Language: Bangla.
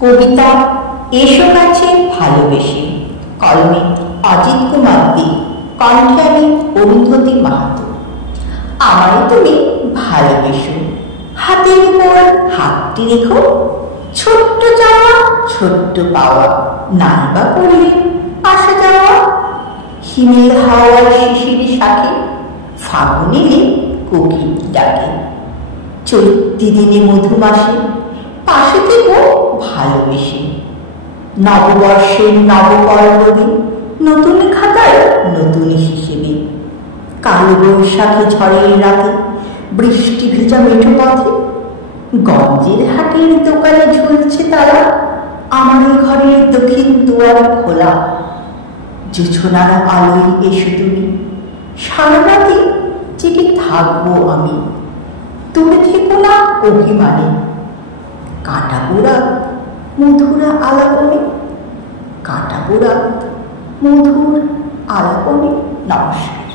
কবিতা এসো কাছে ভালোবেসে, কলমে অজিত কুমার দে, কণ্ঠে আমি অরুন্ধতী মাহাতো। আমায় তুমি ভালোবেসো, হাতের উপর হাতটি রেখো, ছোট্ট চাওয়া ছোট্ট পাওয়া, নাই বা করলে আসা যাওয়া। হিমেল হাওয়ার শিশির শাখে, ফাগুন এলে কোকিল ডাকে, চৈত্রি দিনে মধুমাসে পাশে থেকো ভালোবেসে। নববর্ষের নবপর্বণে নতুন খাতায় নতুন হিসেবে, কালো বৈশাখে ঝড়ের রাতে বৃষ্টি ভেজা মেঠো পথে, গঞ্জের হাটের দোকানে ঝুলছে তারা, আমার ঘরের দক্ষিণ দুয়ার খোলা। জোছনার আলোয় এসো তুমি, সারা রাতে জেগে থাকবো আমি, তুমি থেকো না অভিমানে। কাটা পোড়া মধুরা আলাপনে, কাটা পোড়া মধুর আলাপনে। নমস্কার।